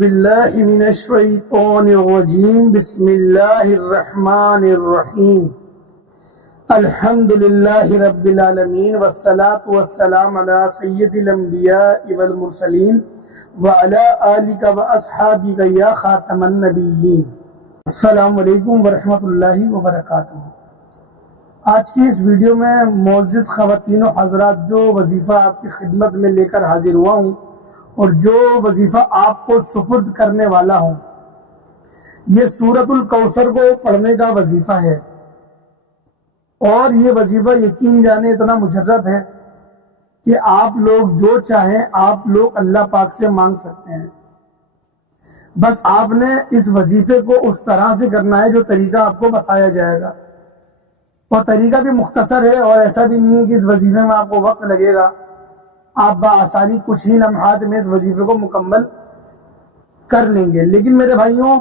باللہ من الشیطان الرجیم بسم اللہ الرحمن الرحیم الحمدللہ رب العالمین والصلاة والسلام علی سید الانبیاء والمرسلین وعلی آلک واصحابک یا خاتم النبیین۔ السلام علیکم ورحمۃ اللہ وبرکاتہ۔ آج کی اس ویڈیو میں معزز خواتین و حضرات جو وظیفہ آپ کی خدمت میں لے کر حاضر ہوا ہوں اور جو وظیفہ آپ کو سپرد کرنے والا ہوں، یہ سورۃ الکوثر کو پڑھنے کا وظیفہ ہے، اور یہ وظیفہ یقین جانے اتنا مجرب ہے کہ آپ لوگ جو چاہیں آپ لوگ اللہ پاک سے مانگ سکتے ہیں۔ بس آپ نے اس وظیفے کو اس طرح سے کرنا ہے جو طریقہ آپ کو بتایا جائے گا، اور طریقہ بھی مختصر ہے، اور ایسا بھی نہیں ہے کہ اس وظیفے میں آپ کو وقت لگے گا۔ آپ بآسانی کچھ ہی لمحات میں اس وظیفے کو مکمل کر لیں گے۔ لیکن میرے بھائیوں،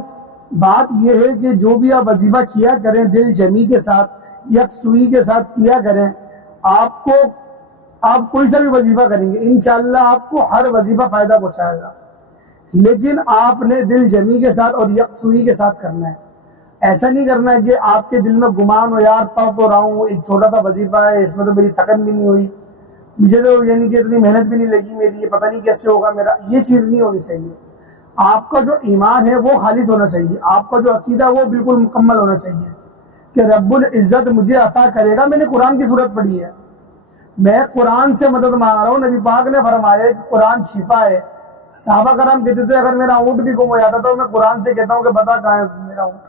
بات یہ ہے کہ جو بھی آپ وظیفہ کیا کریں دل جمی کے ساتھ، یکسوئی کے ساتھ کیا کریں۔ آپ کوئی سا بھی وظیفہ کریں گے انشاءاللہ آپ کو ہر وظیفہ فائدہ پہنچائے گا، لیکن آپ نے دل جمی کے ساتھ اور یکسوئی کے ساتھ کرنا ہے۔ ایسا نہیں کرنا ہے کہ آپ کے دل میں گمان ہو، یار پڑھ تو رہا ہوں، ایک چھوٹا سا وظیفہ ہے، اس میں تو میری تھکن بھی نہیں ہوئی، مجھے تو یعنی کہ اتنی محنت بھی نہیں لگی میری، یہ پتہ نہیں کیسے ہوگا میرا۔ یہ چیز نہیں ہونی چاہیے۔ آپ کا جو ایمان ہے وہ خالص ہونا چاہیے، آپ کا جو عقیدہ ہے وہ بالکل مکمل ہونا چاہیے کہ رب العزت مجھے عطا کرے گا۔ میں نے قرآن کی صورت پڑھی ہے، میں قرآن سے مدد مانگ رہا ہوں۔ نبی پاک نے فرمایا کہ قرآن شفا ہے۔ صحابہ کرام کہتے تھے اگر میرا اونٹ بھی گم ہو جاتا تو میں قرآن سے کہتا ہوں کہ بتا کہاں ہے میرا اونٹ۔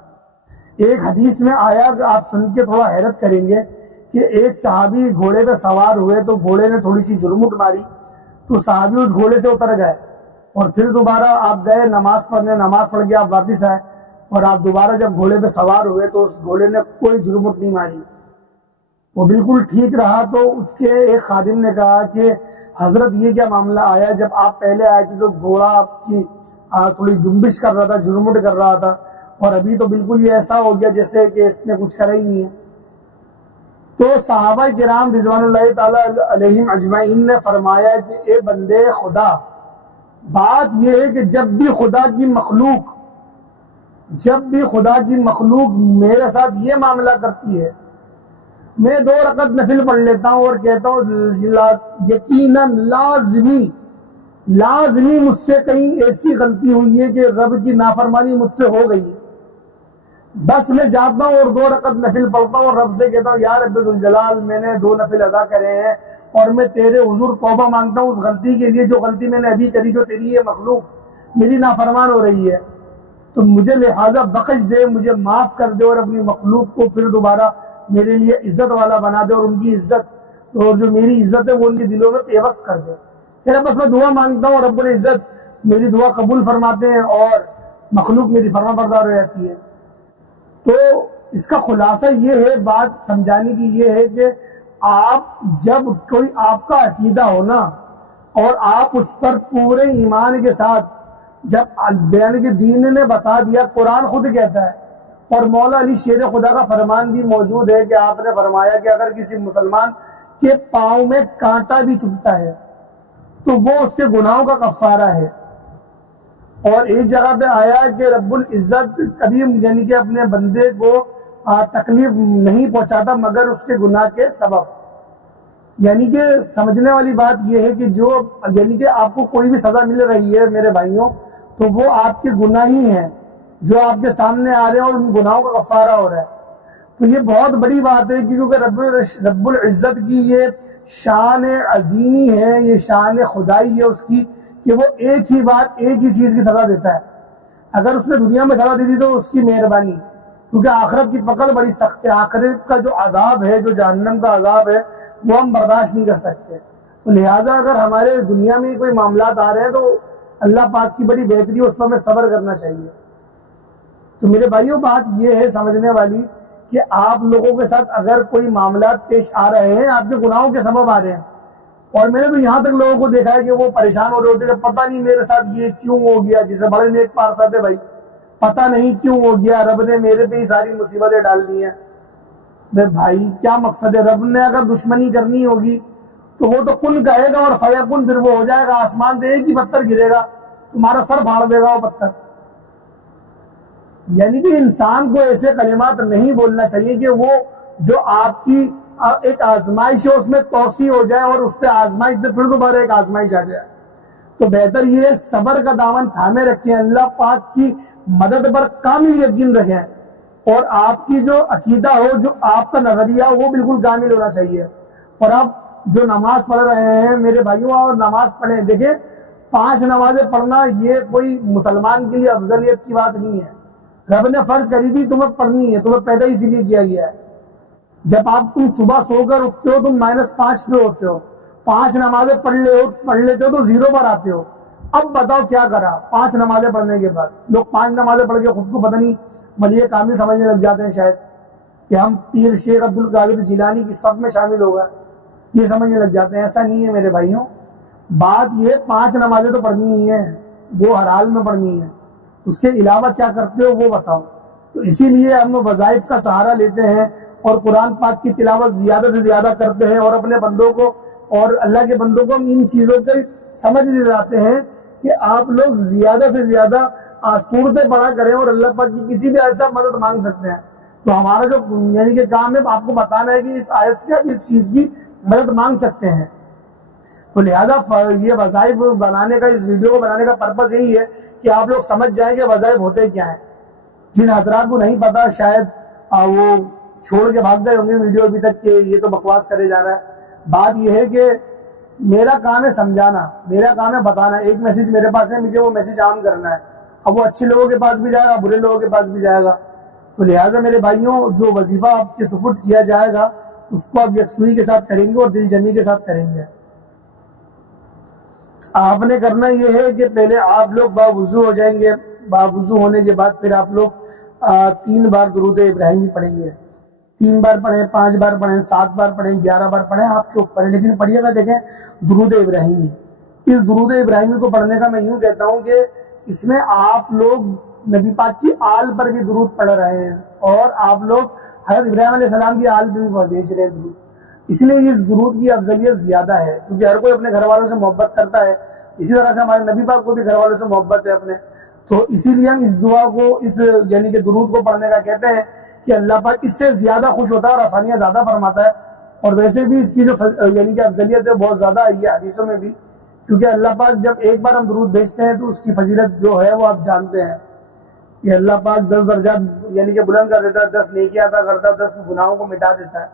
ایک حدیث میں آیا کہ آپ سن کے تھوڑا حیرت کریں گے کہ ایک صحابی گھوڑے پہ سوار ہوئے تو گھوڑے نے تھوڑی سی جھرمٹ ماری تو صحابی اس گھوڑے سے اتر گئے، اور پھر دوبارہ آپ گئے نماز پڑھنے، نماز پڑھ کے آپ واپس آئے، اور آپ دوبارہ جب گھوڑے پہ سوار ہوئے تو اس گھوڑے نے کوئی جھرمٹ نہیں ماری، وہ بالکل ٹھیک رہا۔ تو اس کے ایک خادم نے کہا کہ حضرت یہ کیا معاملہ آیا، جب آپ پہلے آئے تھے تو گھوڑا آپ کی تھوڑی جنبش کر رہا تھا، جھرمٹ کر رہا تھا، اور ابھی تو بالکل یہ ایسا ہو گیا جیسے کہ اس نے کچھ کرا ہی نہیں ہے۔ تو صحابہ کرام رضوان اللہ تعالی علیہم اجمعین نے فرمایا کہ اے بندے خدا، بات یہ ہے کہ جب بھی خدا کی مخلوق میرے ساتھ یہ معاملہ کرتی ہے، میں 2 رکعت نفل پڑھ لیتا ہوں اور کہتا ہوں یقیناً لازمی مجھ سے کہیں ایسی غلطی ہوئی ہے کہ رب کی نافرمانی مجھ سے ہو گئی ہے، بس میں جاتا ہوں اور 2 رکعت نفل پڑھتا ہوں اور رب سے کہتا ہوں یا رب ذوالجلال میں نے 2 نفل ادا کرے ہیں، اور میں تیرے حضور توبہ مانگتا ہوں اس غلطی کے لیے جو غلطی میں نے ابھی کری، جو تیری یہ مخلوق میری نافرمان ہو رہی ہے، تو مجھے لہٰذا بخش دے، مجھے معاف کر دے، اور اپنی مخلوق کو پھر دوبارہ میرے لیے عزت والا بنا دے، اور ان کی عزت اور جو میری عزت ہے وہ ان کے دلوں میں پیوست کر دے۔ پھر بس میں دعا مانگتا ہوں اور رب العزت میری دعا قبول فرماتے ہیں اور مخلوق میری فرما بردار ہو جاتی ہے۔ تو اس کا خلاصہ یہ ہے، بات سمجھانے کی یہ ہے کہ آپ جب کوئی آپ کا عقیدہ ہو نا، اور آپ اس پر پورے ایمان کے ساتھ، جب یعنی کہ دین نے بتا دیا، قرآن خود کہتا ہے، اور مولا علی شیر خدا کا فرمان بھی موجود ہے کہ آپ نے فرمایا کہ اگر کسی مسلمان کے پاؤں میں کانٹا بھی چبھتا ہے تو وہ اس کے گناہوں کا کفارہ ہے۔ اور ایک جگہ پہ آیا کہ رب العزت کبھی یعنی کہ اپنے بندے کو تکلیف نہیں پہنچاتا مگر اس کے گناہ کے سبب۔ یعنی کہ سمجھنے والی بات یہ ہے کہ جو یعنی کہ آپ کو کوئی بھی سزا مل رہی ہے میرے بھائیوں، تو وہ آپ کے گناہ ہی ہیں جو آپ کے سامنے آ رہے ہیں، اور ان گناہوں کا کفارہ ہو رہا ہے۔ تو یہ بہت بڑی بات ہے کیونکہ رب العزت کی یہ شان عظیمی ہے، یہ شان خدائی ہے اس کی کہ وہ ایک ہی بات، ایک ہی چیز کی سزا دیتا ہے۔ اگر اس نے دنیا میں سزا دے دی تو اس کی مہربانی، کیونکہ آخرت کی پکڑ بڑی سخت ہے۔ آخرت کا جو عذاب ہے، جو جہنم کا عذاب ہے، وہ ہم برداشت نہیں کر سکتے۔ تو لہٰذا اگر ہمارے دنیا میں کوئی معاملات آ رہے ہیں تو اللہ پاک کی بڑی بہتری، اس پر ہمیں صبر کرنا چاہیے۔ تو میرے بھائیوں، بات یہ ہے سمجھنے والی کہ آپ لوگوں کے ساتھ اگر کوئی معاملات پیش آ رہے ہیں، آپ کے گناہوں کے سبب آ رہے ہیں، اور میں نے تو یہاں تک لوگوں کو دیکھا ہے کہ وہ پریشان ہو رہے ہوتے ہیں، پتہ نہیں میرے ساتھ یہ کیوں ہو گیا، جسے بڑے نیک پارسا تھے بھائی، پتہ نہیں کیوں ہو گیا، رب نے میرے پہ ہی ساری مصیبتیں ڈال دی ہیں۔ بھائی کیا مقصد ہے؟ رب نے اگر دشمنی کرنی ہوگی تو وہ تو کن کہے گا اور فیکن، پھر وہ ہو جائے گا، آسمان سے ایک ہی پتھر گرے گا تمہارا سر پھاڑ دے گا وہ پتھر۔ یعنی کہ انسان کو ایسے کلمات نہیں بولنا چاہیے کہ وہ جو آپ کی ایک آزمائش ہے اس میں توسیع ہو جائے اور اس پہ آزمائش پہ پھر دوبارہ ایک آزمائش آ جائے۔ تو بہتر یہ صبر کا دامن تھامے رکھیں، اللہ پاک کی مدد پر کامل یقین رکھیں، اور آپ کی جو عقیدہ ہو، جو آپ کا نظریہ ہو، وہ بالکل کامل ہونا چاہیے۔ اور آپ جو نماز پڑھ رہے ہیں میرے بھائیوں، اور نماز پڑھیں، دیکھیں 5 نمازیں پڑھنا یہ کوئی مسلمان کے لیے افضلیت کی بات نہیں ہے۔ رب نے فرض کری تھی تمہیں پڑھنی ہے، تمہیں پیدا اسی لیے کیا گیا ہے۔ جب آپ تم صبح سو کر اٹھتے ہو تم -5 پہ ہوتے ہو، 5 نمازیں پڑھ لیتے ہو تو 0 پر آتے ہو۔ اب بتاؤ کیا کرا 5 نمازیں پڑھنے کے بعد؟ لوگ 5 نمازیں پڑھ کے خود کو پتہ نہیں ولی کامل سمجھنے لگ جاتے ہیں شاید کہ ہم پیر شیخ عبد القادر جیلانی کی صف میں شامل ہو گئے، یہ سمجھنے لگ جاتے ہیں۔ ایسا نہیں ہے میرے بھائیوں، بات یہ 5 نمازیں تو پڑھنی ہی ہیں، وہ ہر حال میں پڑھنی ہے، اس کے علاوہ کیا کرتے ہو وہ بتاؤ۔ تو اسی لیے ہم وظائف کا سہارا لیتے ہیں اور قرآن پاک کی تلاوت زیادہ سے زیادہ کرتے ہیں، اور اپنے بندوں کو اور اللہ کے بندوں کو ہم ان چیزوں کے سمجھ دلاتے ہیں کہ آپ لوگ زیادہ سے زیادہ صورتیں پڑھا کریں اور اللہ پاک کی کسی بھی ایسا مدد مانگ سکتے ہیں۔ تو ہمارا جو یعنی کہ کام ہے آپ کو بتانا ہے کہ اس آیت سے آپ اس چیز کی مدد مانگ سکتے ہیں۔ تو لہذا یہ وظائف بنانے کا، اس ویڈیو کو بنانے کا پرپس یہی ہے کہ آپ لوگ سمجھ جائیں کہ وظائف ہوتے کیا ہیں۔ جن حضرات کو نہیں پتا شاید وہ چھوڑ کے بھاگ گئے ہوں گے ویڈیو ابھی تک کہ یہ تو بکواس کرے جا رہا ہے۔ بات یہ ہے کہ میرا کام ہے سمجھانا، میرا کام ہے بتانا۔ ایک میسج میرے پاس ہے، مجھے وہ میسج عام کرنا ہے، اب وہ اچھے لوگوں کے پاس بھی جائے گا، برے لوگوں کے پاس بھی جائے گا۔ تو لہٰذا میرے بھائیوں، جو وظیفہ آپ کے سپرد کیا جائے گا اس کو آپ یکسوئی کے ساتھ کریں گے اور دل جمی کے ساتھ کریں گے۔ آپ نے کرنا یہ ہے کہ پہلے آپ لوگ باوضو ہو جائیں گے، باوضو ہونے کے بعد پھر آپ لوگ 3 بار درود ابراہیمی پڑھیں گے۔ 3 بار پڑھیں، 5 بار پڑھیں، 7 بار پڑھیں، 11 بار پڑھیں، آپ کے اوپر ہے، لیکن پڑھیے گا دیکھیں درود ابراہیمی۔ اس درود ابراہیمی کو پڑھنے کا میں یوں کہتا ہوں کہ اس میں آپ لوگ نبی پاک کی آل پر بھی درود پڑھ رہے ہیں، اور آپ لوگ حضرت ابراہیم علیہ السلام کی آل پر بھی بھیج رہے ہیں درود۔ اس لیے اس درود کی افضلیت زیادہ ہے، کیونکہ ہر کوئی اپنے گھر والوں سے محبت کرتا ہے، اسی طرح سے ہمارے نبی پاک کو بھی گھر والوں سے محبت ہے اپنے، تو اسی لیے ہم اس دعا کو، اس یعنی کہ درود کو پڑھنے کا کہتے ہیں کہ اللہ پاک اس سے زیادہ خوش ہوتا ہے اور آسانیاں زیادہ فرماتا ہے۔ اور ویسے بھی اس کی جو یعنی کہ افضلیت ہے بہت زیادہ آئی ہے حدیثوں میں بھی، کیونکہ اللہ پاک جب ایک بار ہم درود بھیجتے ہیں تو اس کی فضیلت جو ہے وہ آپ جانتے ہیں کہ اللہ پاک 10 درجات یعنی کہ بلند کر دیتا ہے، 10 نیکیاں عطا کرتا ہے، 10 گناہوں کو مٹا دیتا ہے۔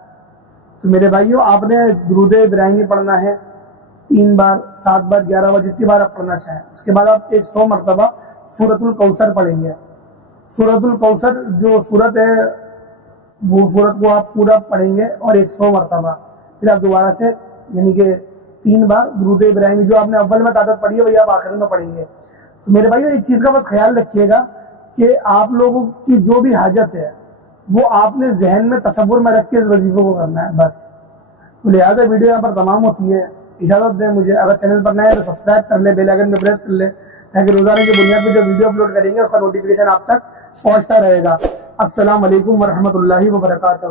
تو میرے بھائیوں، آپ نے درود ابراہیمی پڑھنا ہے 3 بار، 7 بار، 11 بار، جتنی بار آپ پڑھنا چاہیں۔ اس کے بعد آپ 100 مرتبہ سورۃ الکوثر پڑھیں گے۔ سورۃ الکوثر جو سورت ہے وہ سورت کو آپ پورا پڑھیں گے اور 100 مرتبہ، پھر آپ دوبارہ سے یعنی کہ 3 بار درود ابراہیمی جو آپ نے اول میں تعداد پڑھی ہے وہی آپ آخر میں پڑھیں گے۔ تو میرے بھائیو ایک چیز کا بس خیال رکھیے گا کہ آپ لوگوں کی جو بھی حاجت ہے وہ آپ نے ذہن میں تصور میں رکھ کے اس وظیفے کو کرنا ہے بس۔ تو لہٰذا ویڈیو یہاں پر تمام ہوتی ہے، اجازت دیں مجھے، اگر چینل پر نئے ہے تو سبسکرائب کر لیں، بیل آئیکن پہ پریس کر لیں تاکہ روزانہ کی بنیاد پہ جو ویڈیو اپلوڈ کریں گے اس کا نوٹیفیکیشن آپ تک پہنچتا رہے گا۔ السلام علیکم ورحمۃ اللہ وبرکاتہ۔